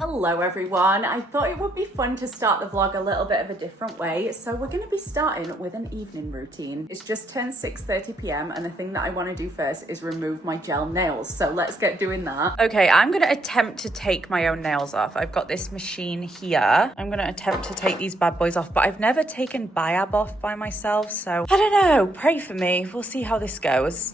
Hello everyone, I thought it would be fun to start the vlog a little bit of a different way, so we're going to be starting with an evening routine. It's just turned 6:30 p.m. and the thing that I want to do first is remove my gel nails, so let's get doing that. Okay, I'm going to attempt to take my own nails off. I've got this machine here. I'm going to attempt to take these bad boys off, but I've never taken biab off by myself, so I don't know, pray for me. We'll see how this goes.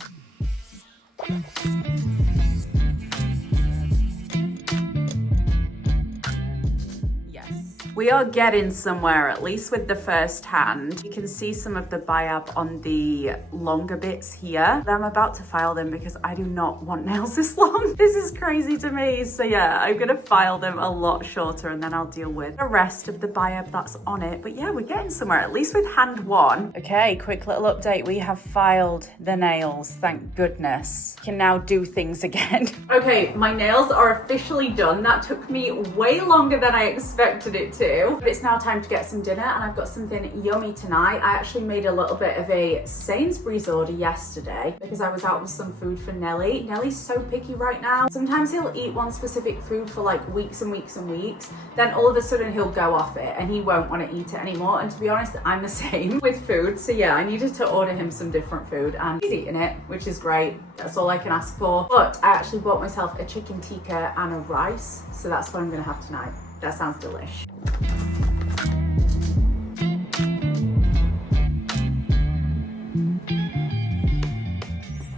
We are getting somewhere, at least with the first hand. You can see some of the biab on the longer bits here. I'm about to file them because I do not want nails this long. This is crazy to me. So yeah, I'm gonna file them a lot shorter and then I'll deal with the rest of the biab that's on it. But yeah, we're getting somewhere, at least with hand one. Okay, quick little update. We have filed the nails, thank goodness. Can now do things again. Okay, my nails are officially done. That took me way longer than I expected it to. But it's now time to get some dinner and I've got something yummy tonight. I actually made a little bit of a Sainsbury's order yesterday because I was out with some food for Nelly. Nelly's so picky right now. Sometimes he'll eat one specific food for like weeks and weeks and weeks. Then all of a sudden he'll go off it and he won't want to eat it anymore. And to be honest, I'm the same with food. So yeah, I needed to order him some different food and he's eating it, which is great. That's all I can ask for. But I actually bought myself a chicken tikka and a rice. So that's what I'm gonna have tonight. That sounds delish.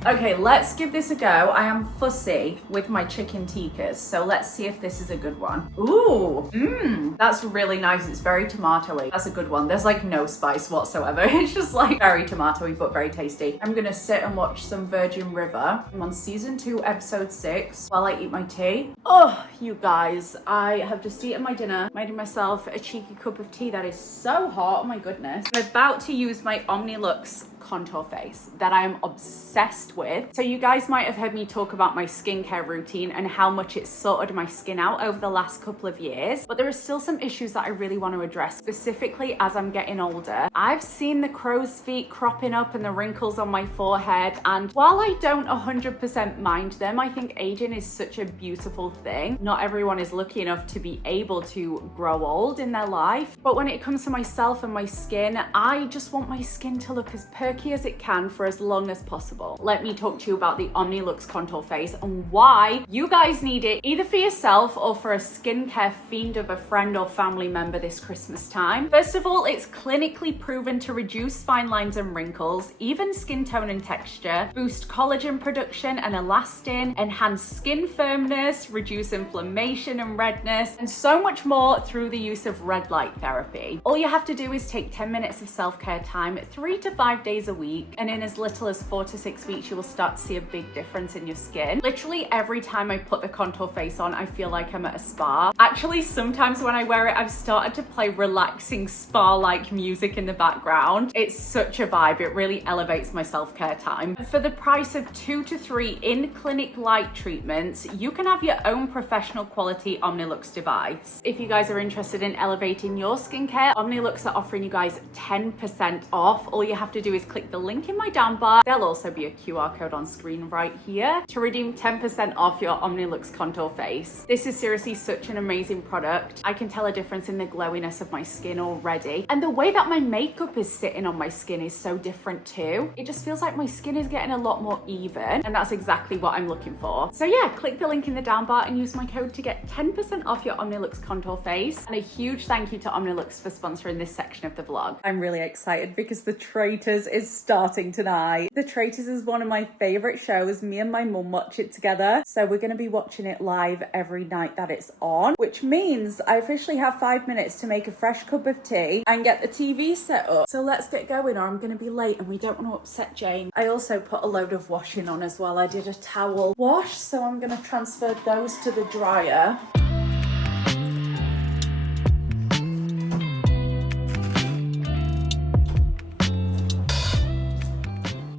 Okay, let's give this a go. I am fussy with my chicken tikkas, so let's see if this is a good one. Ooh, that's really nice. It's very tomatoey. That's a good one. There's like no spice whatsoever. It's just like very tomatoey, but very tasty. I'm gonna sit and watch some Virgin River. I'm on season 2, episode 6, while I eat my tea. Oh, you guys, I have just eaten my dinner, made myself a cheeky cup of tea that is so hot. Oh my goodness. I'm about to use my Omnilux contour face that I am obsessed with. So you guys might have heard me talk about my skincare routine and how much it's sorted my skin out over the last couple of years, but there are still some issues that I really want to address, specifically as I'm getting older. I've seen the crow's feet cropping up and the wrinkles on my forehead, and while I don't 100% mind them, I think aging is such a beautiful thing. Not everyone is lucky enough to be able to grow old in their life, but when it comes to myself and my skin, I just want my skin to look as perky as it can for as long as possible. Let me talk to you about the Omnilux contour face and why you guys need it, either for yourself or for a skincare fiend of a friend or family member this Christmas time. First of all, it's clinically proven to reduce fine lines and wrinkles, even skin tone and texture, boost collagen production and elastin, enhance skin firmness, reduce inflammation and redness, and so much more through the use of red light therapy. All you have to do is take 10 minutes of self-care time 3 to 5 days a week, and in as little as 4 to 6 weeks you will start to see a big difference in your skin. Literally every time I put the contour face on, I feel like I'm at a spa. Actually, sometimes when I wear it, I've started to play relaxing spa-like music in the background. It's such a vibe. It really elevates my self-care time. For the price of 2 to 3 in-clinic light treatments, you can have your own professional quality Omnilux device. If you guys are interested in elevating your skincare, Omnilux are offering you guys 10% off. All you have to do is click the link in my down bar. There'll also be a QR code on screen right here to redeem 10% off your Omnilux contour face. This is seriously such an amazing product. I can tell a difference in the glowiness of my skin already. And the way that my makeup is sitting on my skin is so different too. It just feels like my skin is getting a lot more even, and that's exactly what I'm looking for. So yeah, click the link in the down bar and use my code to get 10% off your Omnilux contour face. And a huge thank you to Omnilux for sponsoring this section of the vlog. I'm really excited because The Traitors is starting tonight. The Traitors is one of my favorite shows. Me and my mum watch it together, so we're going to be watching it live every night that it's on, which means I officially have 5 minutes to make a fresh cup of tea and get the TV set up. So let's get going or I'm going to be late and we don't want to upset Jane. I also put a load of washing on as well. I did a towel wash, so I'm going to transfer those to the dryer.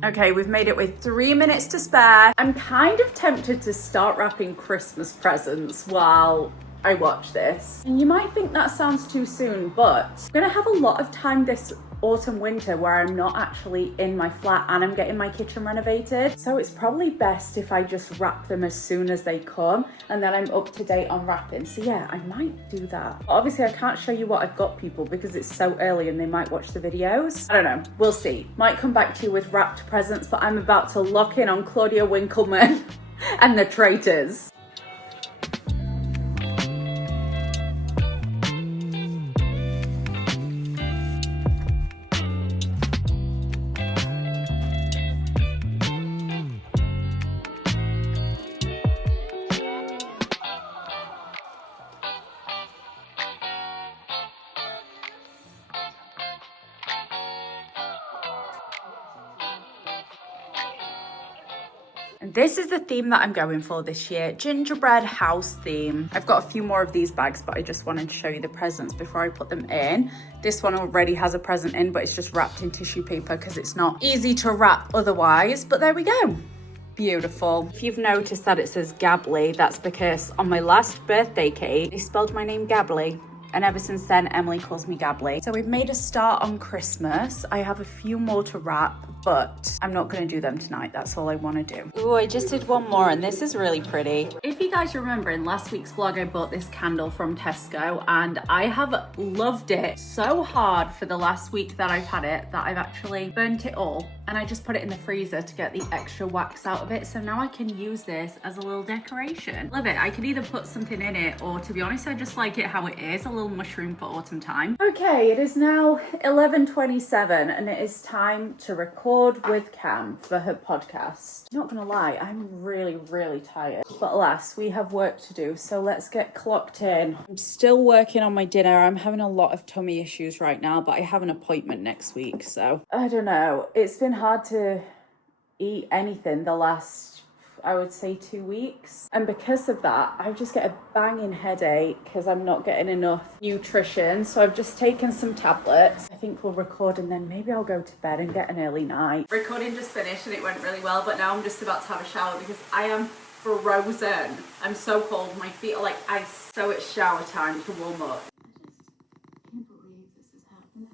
Okay, we've made it with 3 minutes to spare. I'm kind of tempted to start wrapping Christmas presents while I watch this. And you might think that sounds too soon, but I'm gonna have a lot of time this autumn winter where I'm not actually in my flat and I'm getting my kitchen renovated. So it's probably best if I just wrap them as soon as they come and then I'm up to date on wrapping. So yeah, I might do that. But obviously I can't show you what I've got, people, because it's so early and they might watch the videos. I don't know, we'll see. Might come back to you with wrapped presents, but I'm about to lock in on Claudia Winkleman and the Traitors. This is the theme that I'm going for this year, gingerbread house theme. I've got a few more of these bags, but I just wanted to show you the presents before I put them in. This one already has a present in, but it's just wrapped in tissue paper because it's not easy to wrap otherwise, but there we go. Beautiful. If you've noticed that it says Gably, that's because on my last birthday cake, they spelled my name Gably. And ever since then, Emily calls me Gably. So we've made a start on Christmas. I have a few more to wrap, but I'm not going to do them tonight. That's all I want to do. Oh, I just did one more and this is really pretty. If you guys remember, in last week's vlog, I bought this candle from Tesco and I have loved it so hard for the last week that I've had it that I've actually burnt it all. And I just put it in the freezer to get the extra wax out of it. So now I can use this as a little decoration. Love it. I could either put something in it or, to be honest, I just like it how it is. A little mushroom for autumn time. Okay, it is now 11:27 and it is time to record with Cam for her podcast. Not gonna lie, I'm really tired. But alas, we have work to do, so let's get clocked in. I'm still working on my dinner. I'm having a lot of tummy issues right now, but I have an appointment next week, so I don't know. It's been hard to eat anything the last, I would say, 2 weeks. And because of that, I just get a banging headache because I'm not getting enough nutrition. So I've just taken some tablets. I think we'll record and then maybe I'll go to bed and get an early night. Recording just finished and it went really well, but now I'm just about to have a shower because I am frozen. I'm so cold. My feet are like ice. So it's shower time to warm up. I can't believe this is happening.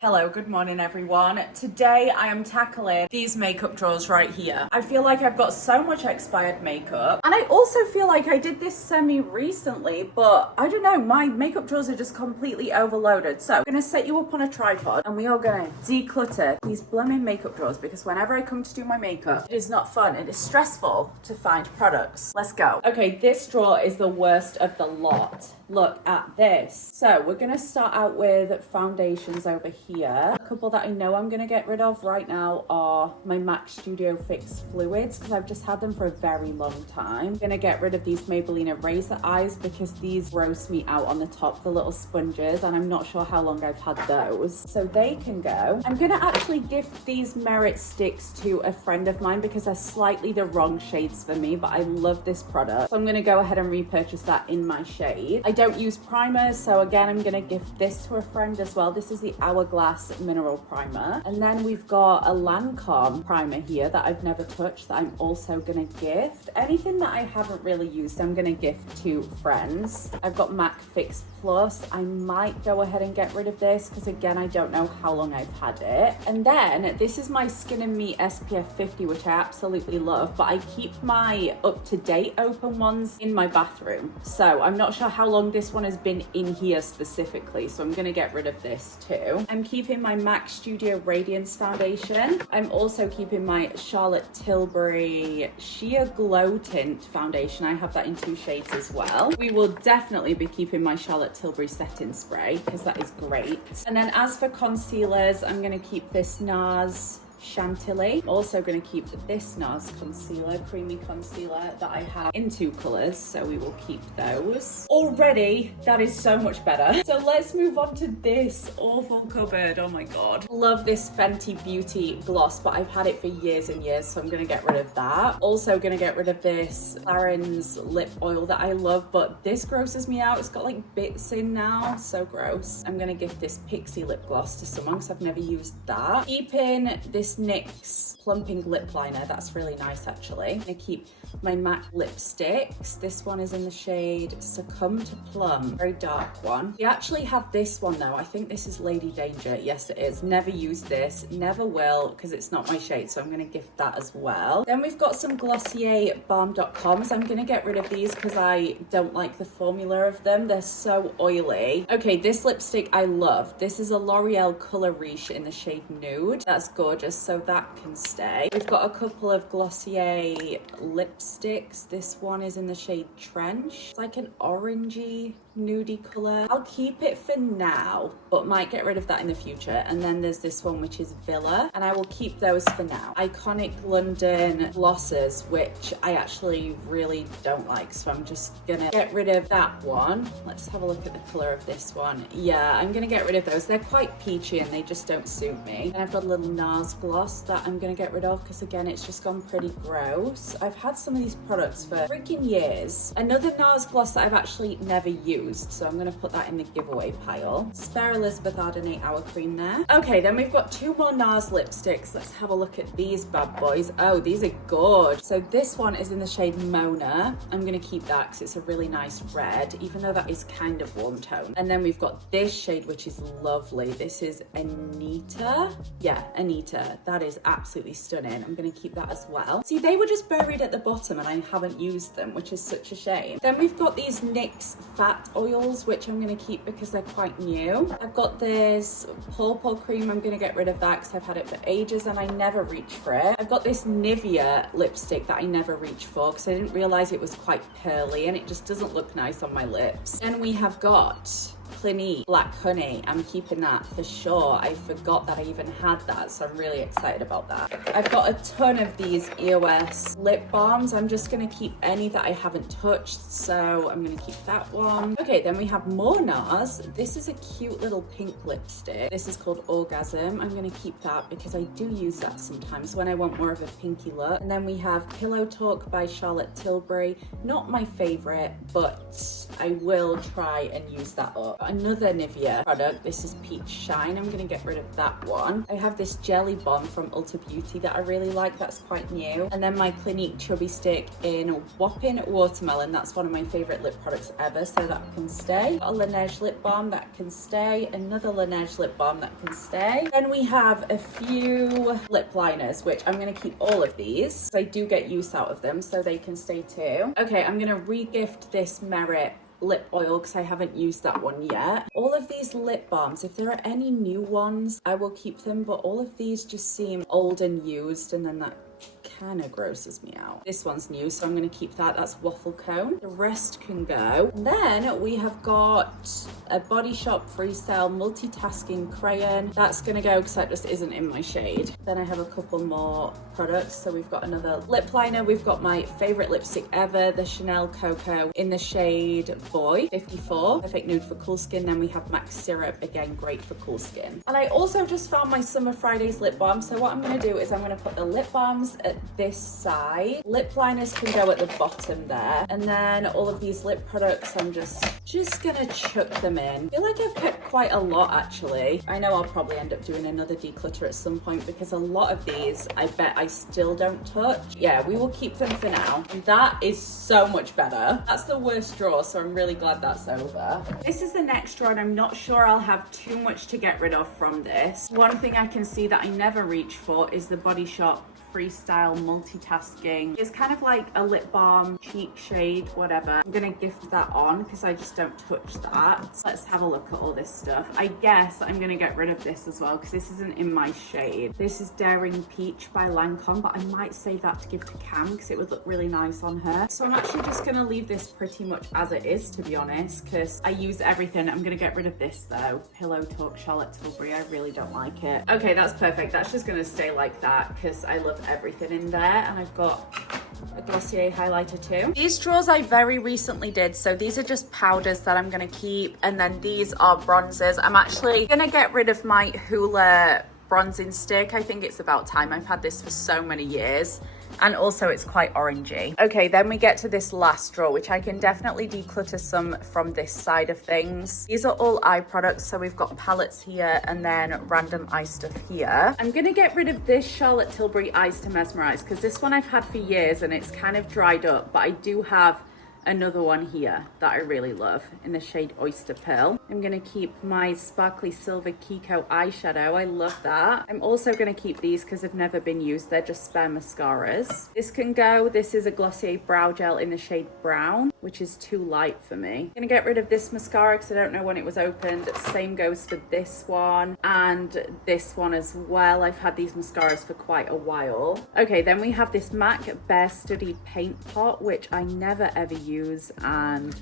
Hello, good morning everyone. Today I am tackling these makeup drawers right here. I feel like I've got so much expired makeup and I also feel like I did this semi-recently, but I don't know, my makeup drawers are just completely overloaded. So I'm gonna set you up on a tripod and we are gonna declutter these blooming makeup drawers because whenever I come to do my makeup, it is not fun. It is stressful to find products. Let's go. Okay, this drawer is the worst of the lot. Look at this. So we're gonna start out with foundations over here. A couple that I know I'm gonna get rid of right now are my MAC Studio Fix fluids because I've just had them for a very long time. I'm gonna get rid of these Maybelline Eraser Eyes because these gross me out on the top, the little sponges, and I'm not sure how long I've had those. So they can go. I'm gonna actually gift these Merit sticks to a friend of mine because they're slightly the wrong shades for me, but I love this product. So I'm gonna go ahead and repurchase that in my shade. I don't use primers, so again, I'm gonna gift this to a friend as well. This is the Hourglass Mineral Primer. And then we've got a Lancome primer here that I've never touched that I'm also gonna gift. Anything that I haven't really used, I'm gonna gift to friends. I've got MAC Fix Plus. I might go ahead and get rid of this because again, I don't know how long I've had it. And then this is my Skin and Me SPF 50, which I absolutely love, but I keep my up-to-date open ones in my bathroom. So I'm not sure how long this one has been in here specifically, so I'm gonna get rid of this too. I'm keeping my MAC Studio Radiance foundation. I'm also keeping my Charlotte Tilbury Sheer Glow Tint foundation. I have that in 2 shades as well. We will definitely be keeping my Charlotte Tilbury setting spray because that is great. And then as for concealers, I'm gonna keep this NARS Chantilly. I'm also going to keep this NARS concealer, creamy concealer that I have in 2 colours, so we will keep those. Already, that is so much better. So let's move on to this awful cupboard. Oh my god. Love this Fenty Beauty gloss, but I've had it for years and years, so I'm going to get rid of that. Also going to get rid of this Clarins lip oil that I love, but this grosses me out. It's got like bits in now, so gross. I'm going to give this Pixie lip gloss to someone because I've never used that. Keeping this this NYX plumping lip liner. That's really nice actually. I'm gonna keep my MAC lipsticks. This one is in the shade Succumb to Plum, very dark one. We actually have this one though. I think this is Lady Danger. Yes, it is. Never used this, never will, because it's not my shade, so I'm gonna gift that as well. Then we've got some Glossier Balm.coms. I'm gonna get rid of these because I don't like the formula of them. They're so oily. Okay, this lipstick I love. This is a L'Oreal Color Riche in the shade Nude. That's gorgeous, so that can stay. We've got a couple of Glossier lipsticks. This one is in the shade Trench. It's like an orangey nudie color. I'll keep it for now, but might get rid of that in the future. And then there's this one which is Villa, and I will keep those for now. Iconic London glosses, which I actually really don't like, so I'm just gonna get rid of that one. Let's have a look at the color of this one. Yeah, I'm gonna get rid of those. They're quite peachy and they just don't suit me. And I've got a little NARS gloss that I'm gonna get rid of because again, it's just gone pretty gross. I've had some of these products for freaking years. Another NARS gloss that I've actually never used, so I'm gonna put that in the giveaway pile. Spare Elizabeth Arden 8 Hour Cream there. Okay, then we've got two more NARS lipsticks. Let's have a look at these bad boys. Oh, these are gorgeous. So this one is in the shade Mona. I'm gonna keep that because it's a really nice red, even though that is kind of warm tone. And then we've got this shade, which is lovely. This is Anita. Yeah, Anita. That is absolutely stunning. I'm gonna keep that as well. See, they were just buried at the bottom and I haven't used them, which is such a shame. Then we've got these NYX fat oils, which I'm gonna keep because they're quite new. I've got this purple cream. I'm gonna get rid of that because I've had it for ages and I never reach for it. I've got this Nivea lipstick that I never reach for because I didn't realize it was quite pearly and it just doesn't look nice on my lips. And we have got Clinique Black Honey. I'm keeping that for sure. I forgot that I even had that, so I'm really excited about that. I've got a ton of these EOS lip balms. I'm just gonna keep any that I haven't touched, so I'm gonna keep that one. Okay, then we have more NARS. This is a cute little pink lipstick. This is called Orgasm. I'm gonna keep that because I do use that sometimes when I want more of a pinky look. And then we have Pillow Talk by Charlotte Tilbury. Not my favorite, but I will try and use that up. Another Nivea product. This is Peach Shine. I'm gonna get rid of that one. I have this Jelly Bomb from Ulta Beauty that I really like. That's quite new. And then my Clinique Chubby Stick in Whopping Watermelon. That's one of my favorite lip products ever, so that can stay. A Laneige lip balm that can stay. Another Laneige lip balm that can stay. Then we have a few lip liners, which I'm gonna keep all of these. I do get use out of them, so they can stay too. Okay, I'm gonna re-gift this Merit lip oil because I haven't used that one yet. All of these lip balms, if there are any new ones, I will keep them, but all of these just seem old and used, and then that kind of grosses me out. This one's new, so I'm going to keep that. That's Waffle Cone. The rest can go. And then we have got a Body Shop Freestyle Multitasking Crayon. That's going to go because that just isn't in my shade. Then I have a couple more products. So we've got another lip liner. We've got my favorite lipstick ever, the Chanel Cocoa in the shade Boy 54. Perfect nude for cool skin. Then we have Max Syrup, again, great for cool skin. And I also just found my Summer Fridays lip balm. So what I'm going to do is I'm going to put the lip balms at this side. Lip liners can go at the bottom there. And then all of these lip products, I'm just gonna chuck them in. I feel like I've kept quite a lot actually. I know I'll probably end up doing another declutter at some point because a lot of these I bet I still don't touch. Yeah, we will keep them for now. And that is so much better. That's the worst drawer, so I'm really glad that's over. This is the next drawer and I'm not sure I'll have too much to get rid of from this. One thing I can see that I never reach for is the Body Shop Freestyle Multitasking. It's kind of like a lip balm, cheek shade, whatever. I'm gonna gift that on because I just don't touch that. So let's have a look at all this stuff. I guess I'm gonna get rid of this as well because this isn't in my shade. This is Daring Peach by Lancome, but I might save that to give to Cam because it would look really nice on her. So I'm actually just gonna leave this pretty much as it is, to be honest, because I use everything. I'm gonna get rid of this though. Pillow Talk Charlotte Tilbury. I really don't like it. Okay, that's perfect. That's just gonna stay like that because I love everything in there. And I've got a Glossier highlighter too. These drawers I very recently did, so these are just powders that I'm gonna keep, and then these are bronzers. I'm actually gonna get rid of my Hoola bronzing stick. I think it's about time. I've had this for so many years And also it's quite orangey. Okay, then we get to this last drawer, which I can definitely declutter some from this side of things. These are all eye products. So we've got palettes here and then random eye stuff here. I'm gonna get rid of this Charlotte Tilbury Eyes to Mesmerize because this one I've had for years and it's kind of dried up, but I do have another one here that I really love in the shade Oyster Pearl. I'm gonna keep my sparkly silver Kiko eyeshadow. I love that. I'm also gonna keep these because they've never been used. They're just spare mascaras. This can go. This is a Glossier brow gel in the shade Brown, which is too light for me. I'm gonna get rid of this mascara because I don't know when it was opened. Same goes for this one and this one as well. I've had these mascaras for quite a while. Okay, then we have this MAC Bare Study paint pot, which I never ever use and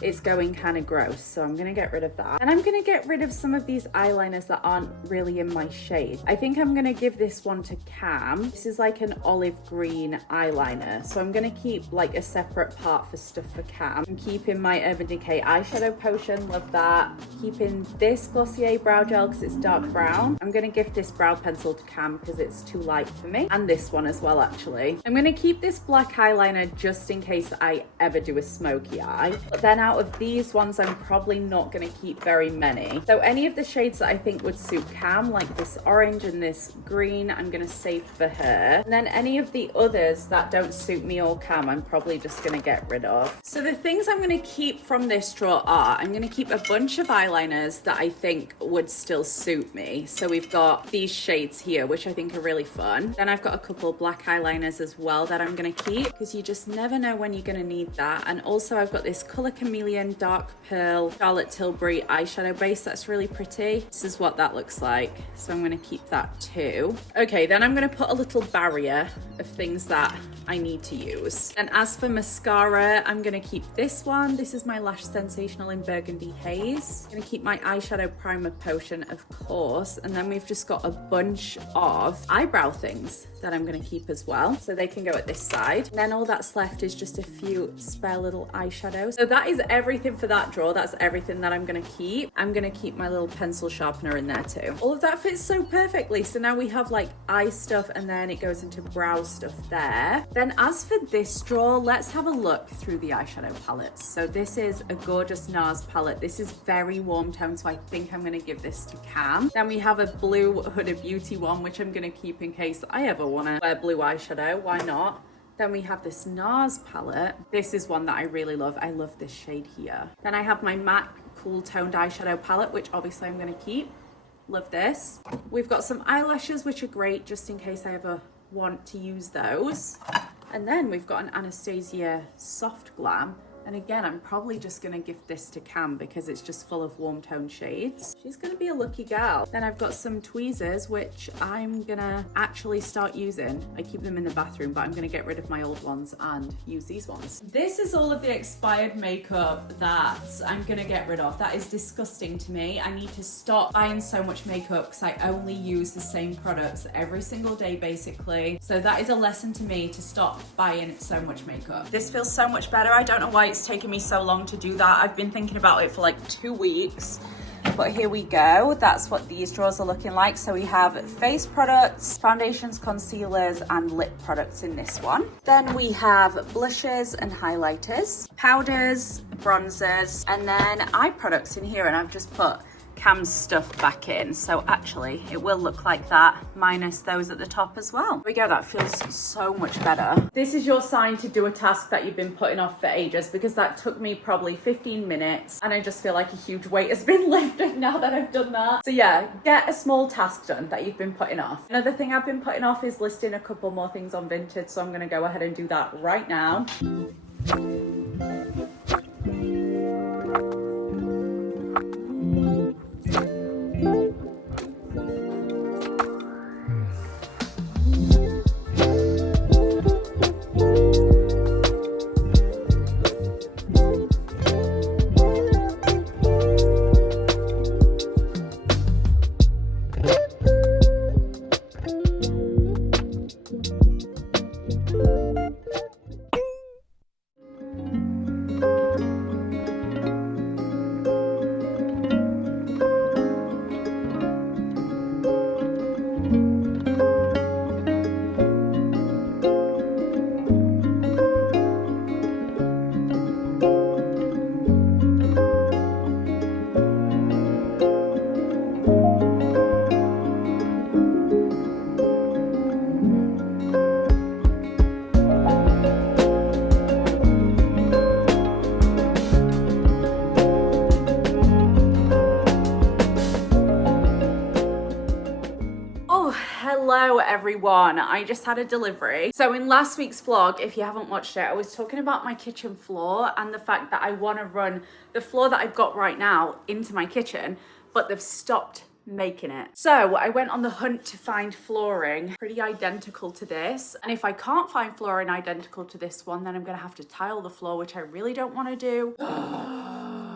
it's going kind of gross, so I'm gonna get rid of that. And I'm gonna get rid of some of these eyeliners that aren't really in my shade. I think I'm gonna give this one to Cam. This is like an olive green eyeliner, so I'm gonna keep like a separate part for stuff for Cam. I'm keeping my Urban Decay eyeshadow potion, love that. Keeping this Glossier brow gel because it's dark brown. I'm gonna gift this brow pencil to Cam because it's too light for me. And this one as well, actually. I'm gonna keep this black eyeliner just in case I ever do a smoky eye. But then out of these ones, I'm probably not going to keep very many. So any of the shades that I think would suit Cam, like this orange and this green, I'm going to save for her. And then any of the others that don't suit me or Cam, I'm probably just going to get rid of. So the things I'm going to keep from this drawer are, I'm going to keep a bunch of eyeliners that I think would still suit me. So we've got these shades here, which I think are really fun. Then I've got a couple black eyeliners as well that I'm going to keep because you just never know when you're going to need that. And also I've got this Color Chameleon Dark Pearl Charlotte Tilbury eyeshadow base that's really pretty. This is what that looks like, so I'm going to keep that too. Okay, then I'm going to put a little barrier of things that I need to use. And as for mascara, I'm going to keep this one. This is my Lash Sensational in Burgundy Haze. I'm going to keep my eyeshadow primer potion, of course, and then we've just got a bunch of eyebrow things that I'm going to keep as well, so they can go at this side. And then all that's left is just a few spare little eyeshadows. So that is everything for that drawer. That's everything that I'm going to keep. I'm going to keep my little pencil sharpener in there too. All of that fits so perfectly. So now we have like eye stuff and then it goes into brow stuff there. Then as for this drawer, let's have a look through the eyeshadow palettes. So this is a gorgeous NARS palette. This is very warm tone, so I think I'm going to give this to Cam. Then we have a blue Huda Beauty one, which I'm going to keep in case I ever want to wear blue eyeshadow. Why not? Then we have this NARS palette. This is one that I really love. I love this shade here. Then I have my MAC Cool Toned Eyeshadow palette, which obviously I'm going to keep. Love this. We've got some eyelashes, which are great just in case I ever want to use those. And then we've got an Anastasia Soft Glam. And again, I'm probably just gonna gift this to Cam because it's just full of warm tone shades. She's gonna be a lucky gal. Then I've got some tweezers, which I'm gonna actually start using. I keep them in the bathroom, but I'm gonna get rid of my old ones and use these ones. This is all of the expired makeup that I'm gonna get rid of. That is disgusting to me. I need to stop buying so much makeup because I only use the same products every single day, basically. So that is a lesson to me to stop buying so much makeup. This feels so much better. I don't know why it's taken me so long to do that. I've been thinking about it for like 2 weeks, but here we go. That's what these drawers are looking like. So we have face products, foundations, concealers, and lip products in this one. Then we have blushes and highlighters, powders, bronzers, and then eye products in here. And I've just put Cam's stuff back in, so actually it will look like that minus those at the top as well. There we go, that feels so much better. This is your sign to do a task that you've been putting off for ages, because that took me probably 15 minutes and I just feel like a huge weight has been lifted now that I've done that. So yeah, get a small task done that you've been putting off. Another thing I've been putting off is listing a couple more things on Vinted, so I'm gonna go ahead and do that right now. everyone. I just had a delivery. So in last week's vlog, if you haven't watched it, I was talking about my kitchen floor and the fact that I want to run the floor that I've got right now into my kitchen, but they've stopped making it. So I went on the hunt to find flooring pretty identical to this. And if I can't find flooring identical to this one, then I'm gonna have to tile the floor, which I really don't want to do.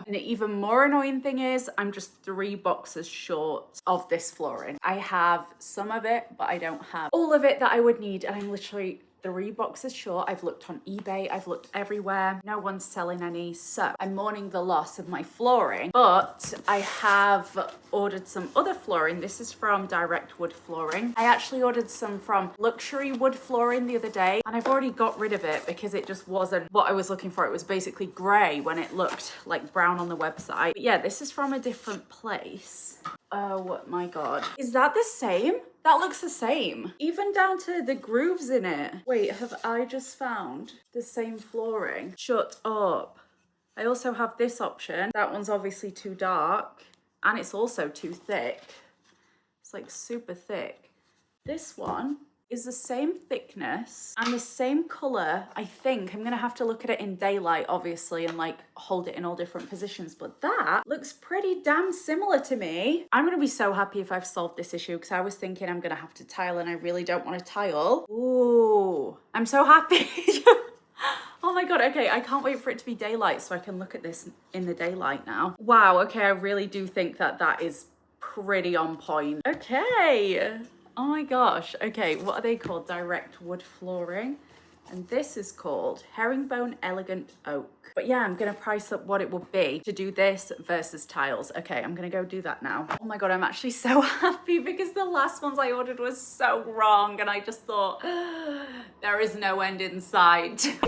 And the even more annoying thing is I'm just 3 boxes short of this flooring. I have some of it, but I don't have all of it that I would need. And I'm literally 3 boxes short. I've looked on eBay, I've looked everywhere. No one's selling any. So I'm mourning the loss of my flooring, but I have ordered some other flooring. This is from Direct Wood Flooring. I actually ordered some from Luxury Wood Flooring the other day, and I've already got rid of it because it just wasn't what I was looking for. It was basically grey when it looked like brown on the website. But yeah, this is from a different place. Oh my God. Is that the same? That looks the same. Even down to the grooves in it. Wait, have I just found the same flooring? Shut up. I also have this option. That one's obviously too dark and it's also too thick. It's like super thick. This one is the same thickness and the same color. I think I'm gonna have to look at it in daylight, obviously, and like hold it in all different positions, but that looks pretty damn similar to me. I'm gonna be so happy if I've solved this issue, because I was thinking I'm gonna have to tile and I really don't want to tile. Ooh, I'm so happy. Oh my God, okay, I can't wait for it to be daylight so I can look at this in the daylight now. Wow, okay, I really do think that that is pretty on point. Okay. Oh my gosh. Okay, what are they called? Direct Wood Flooring. And this is called Herringbone Elegant Oak. But yeah, I'm gonna price up what it would be to do this versus tiles. Okay, I'm gonna go do that now. Oh my God, I'm actually so happy because the last ones I ordered was so wrong and I just thought, there is no end in sight.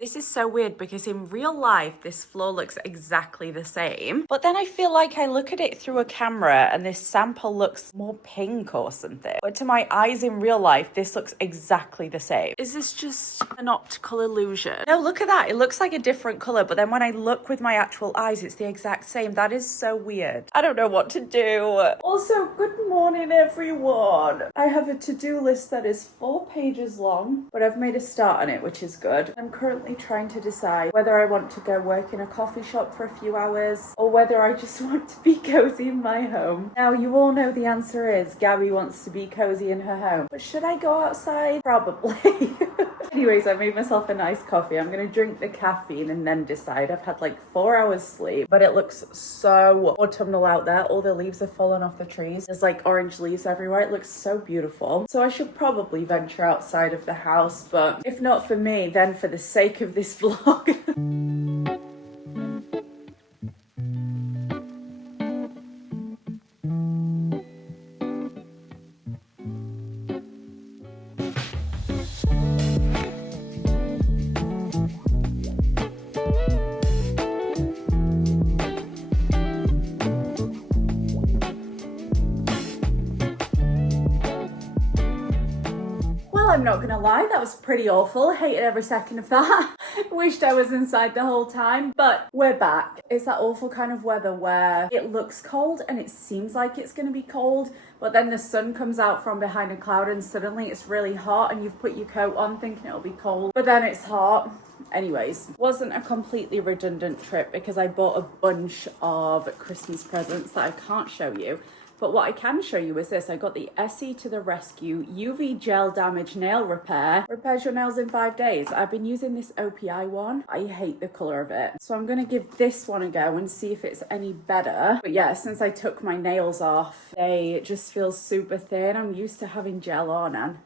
This is so weird because in real life, this floor looks exactly the same. But then I feel like I look at it through a camera and this sample looks more pink or something. But to my eyes in real life, this looks exactly the same. Is this just an optical illusion? No, look at that. It looks like a different color. But then when I look with my actual eyes, it's the exact same. That is so weird. I don't know what to do. Also, good morning, everyone. I have a to-do list that is 4 pages long, but I've made a start on it, which is good. I'm currently trying to decide whether I want to go work in a coffee shop for a few hours or whether I just want to be cozy in my home. Now, you all know the answer is Gabby wants to be cozy in her home, but should I go outside? Probably. Anyways, I made myself a nice coffee. I'm gonna drink the caffeine and then decide. I've had like 4 hours sleep, but it looks so autumnal out there. All the leaves have fallen off the trees. There's like orange leaves everywhere. It looks so beautiful. So I should probably venture outside of the house, but if not for me, then for the sake of this vlog. I'm not gonna lie, that was pretty awful. Hated every second of that. Wished I was inside the whole time, but we're back. It's that awful kind of weather where it looks cold and it seems like it's gonna be cold, but then the sun comes out from behind a cloud and suddenly it's really hot and you've put your coat on thinking it'll be cold, but then it's hot. Anyways, wasn't a completely redundant trip because I bought a bunch of Christmas presents that I can't show you. But what I can show you is this. I got the Essie to the Rescue UV Gel Damage Nail Repair. Repairs your nails in 5 days. I've been using this OPI one. I hate the colour of it. So I'm going to give this one a go and see if it's any better. But yeah, since I took my nails off, they just feel super thin. I'm used to having gel on and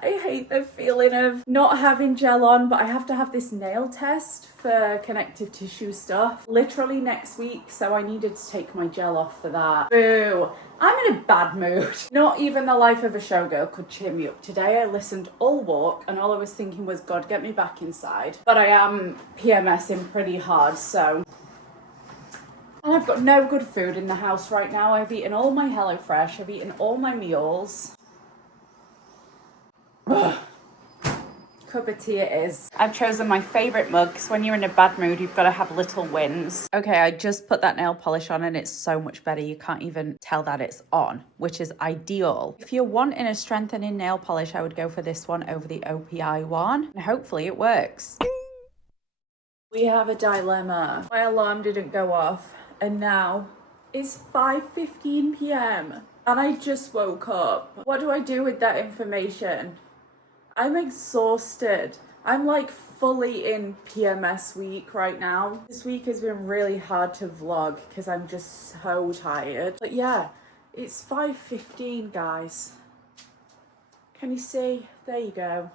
I hate the feeling of not having gel on, but I have to have this nail test for connective tissue stuff literally next week, so I needed to take my gel off for that. Boo! I'm in a bad mood. Not even the life of a showgirl could cheer me up today. I listened all walk and all I was thinking was, God, get me back inside. But I am PMSing pretty hard, so... And I've got no good food in the house right now. I've eaten all my HelloFresh, I've eaten all my meals. cup of tea it is. I've chosen my favourite mug because when you're in a bad mood, you've got to have little wins. Okay, I just put that nail polish on and it's so much better. You can't even tell that it's on, which is ideal. If you're wanting a strengthening nail polish, I would go for this one over the OPI one. And hopefully it works. We have a dilemma. My alarm didn't go off and now it's 5:15 p.m. and I just woke up. What do I do with that information? I'm exhausted. I'm like fully in PMS week right now. This week has been really hard to vlog because I'm just so tired. But yeah, it's 5:15, guys. Can you see? There you go.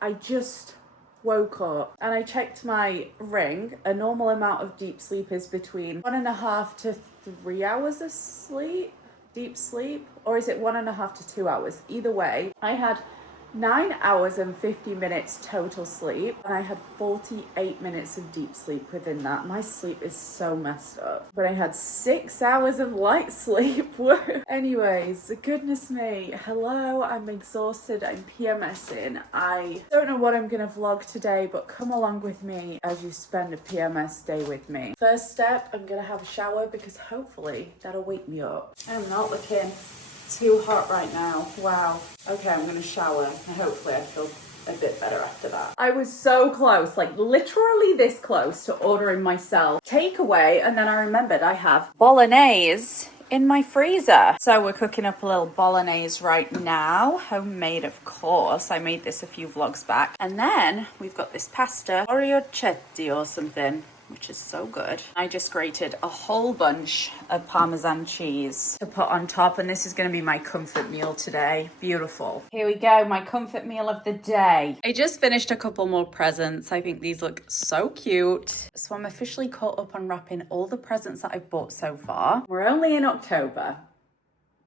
I just woke up and I checked my ring. A normal amount of deep sleep is between 1.5 to 3 hours of sleep, deep sleep, or is it 1.5 to 2 hours? Either way, I had 9 hours and 50 minutes total sleep, and I had 48 minutes of deep sleep within that. My sleep is so messed up. But I had 6 hours of light sleep. Anyways, goodness me. Hello, I'm exhausted. I'm PMSing. I don't know what I'm gonna vlog today, but come along with me as you spend a PMS day with me. First step, I'm gonna have a shower because hopefully that'll wake me up. I'm not looking too hot right now. Wow. Okay, I'm gonna shower and hopefully I feel a bit better after that. I was so close, like literally this close to ordering myself takeaway, and then I remembered I have bolognese in my freezer. So we're cooking up a little bolognese right now, homemade of course. I made this a few vlogs back. And then we've got this pasta, orecchiette or something, which is so good. I just grated a whole bunch of Parmesan cheese to put on top, and this is gonna be my comfort meal today. Beautiful. Here we go, my comfort meal of the day. I just finished a couple more presents. I think these look so cute. So I'm officially caught up on wrapping all the presents that I've bought so far. We're only in October.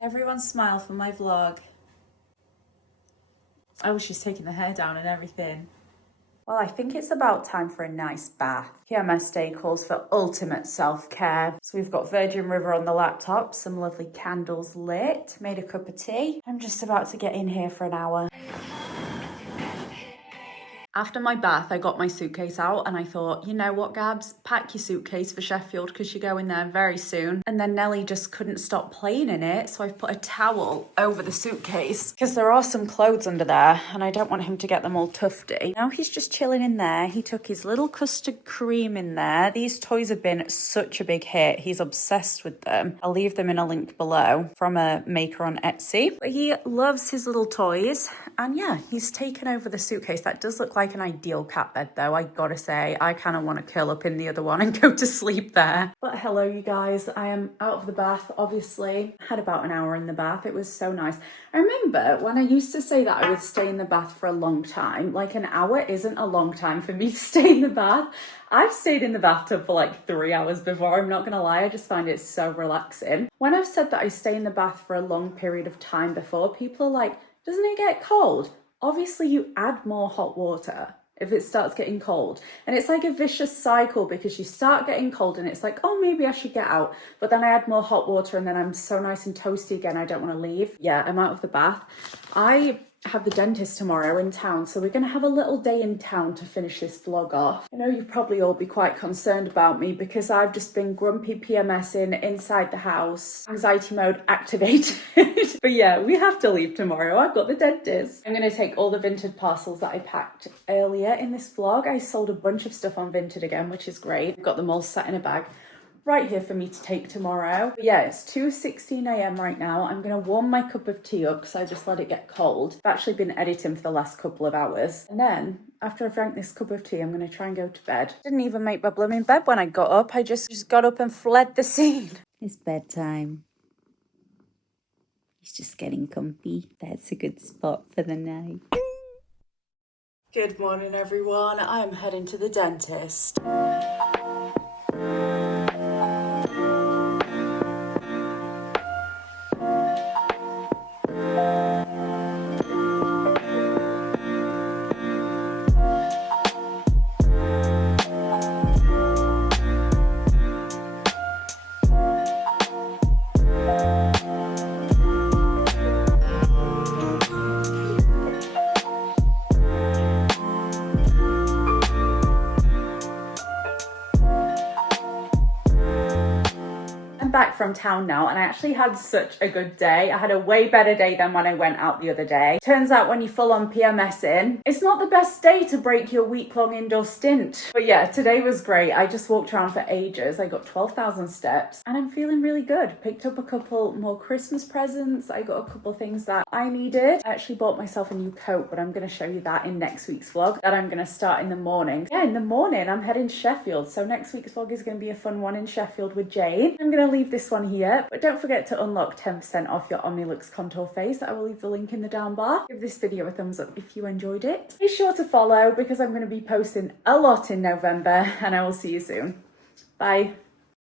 Everyone smile for my vlog. Oh, she's taking the hair down and everything. Well, I think it's about time for a nice bath. PMS Day calls for ultimate self-care. So we've got Virgin River on the laptop, some lovely candles lit, made a cup of tea. I'm just about to get in here for an hour. After my bath, I got my suitcase out and I thought, you know what, Gabs, pack your suitcase for Sheffield because you're going there very soon. And then Nelly just couldn't stop playing in it. So I've put a towel over the suitcase because there are some clothes under there and I don't want him to get them all tufty. Now he's just chilling in there. He took his little custard cream in there. These toys have been such a big hit. He's obsessed with them. I'll leave them in a link below from a maker on Etsy. But he loves his little toys. And yeah, he's taken over the suitcase. That does look like an ideal cat bed though, I gotta say. I kind of want to curl up in the other one and go to sleep there. But hello you guys, I am out of the bath obviously. Had about an hour in the bath. It was so nice. I remember when I used to say that I would stay in the bath for a long time. Like an hour isn't a long time for me to stay in the bath. I've stayed in the bathtub for like 3 hours before, I'm not gonna lie. I just find it so relaxing. When I've said that I stay in the bath for a long period of time before, people are like, doesn't it get cold? Obviously you add more hot water if it starts getting cold. And it's like a vicious cycle because you start getting cold and it's like, oh, maybe I should get out. But then I add more hot water and then I'm so nice and toasty again, I don't want to leave. Yeah, I'm out of the bath. I have the dentist tomorrow in town, so we're going to have a little day in town to finish this vlog off. I know you'll probably all be quite concerned about me because I've just been grumpy PMSing inside the house, anxiety mode activated. But yeah, we have to leave tomorrow. I've got the dentist. I'm going to take all the Vinted parcels that I packed earlier in this vlog. I sold a bunch of stuff on Vinted again, which is great. I've got them all sat in a bag right here for me to take tomorrow. But yeah, it's 2:16 a.m. right now. I'm gonna warm my cup of tea up because I just let it get cold. I've actually been editing for the last couple of hours. And then after I've drank this cup of tea, I'm gonna try and go to bed. Didn't even make my blooming bed when I got up. I just got up and fled the scene. It's bedtime. He's just getting comfy. That's a good spot for the night. Good morning, everyone. I'm heading to the dentist. from town now, and I actually had such a good day. I had a way better day than when I went out the other day. Turns out when you full on PMS in, it's not the best day to break your week-long indoor stint. But yeah, today was great. I just walked around for ages. I got 12,000 steps and I'm feeling really good. Picked up a couple more Christmas presents. I got a couple things that I needed. I actually bought myself a new coat, but I'm going to show you that in next week's vlog. That I'm going to start in the morning. Yeah, in the morning I'm heading to Sheffield. So next week's vlog is going to be a fun one in Sheffield with Jane. I'm going to leave this one here, but don't forget to unlock 10% off your Omnilux contour face. I will leave the link in the down bar. Give this video a thumbs up if you enjoyed it. Be sure to follow because I'm going to be posting a lot in November, and I will see you soon. Bye.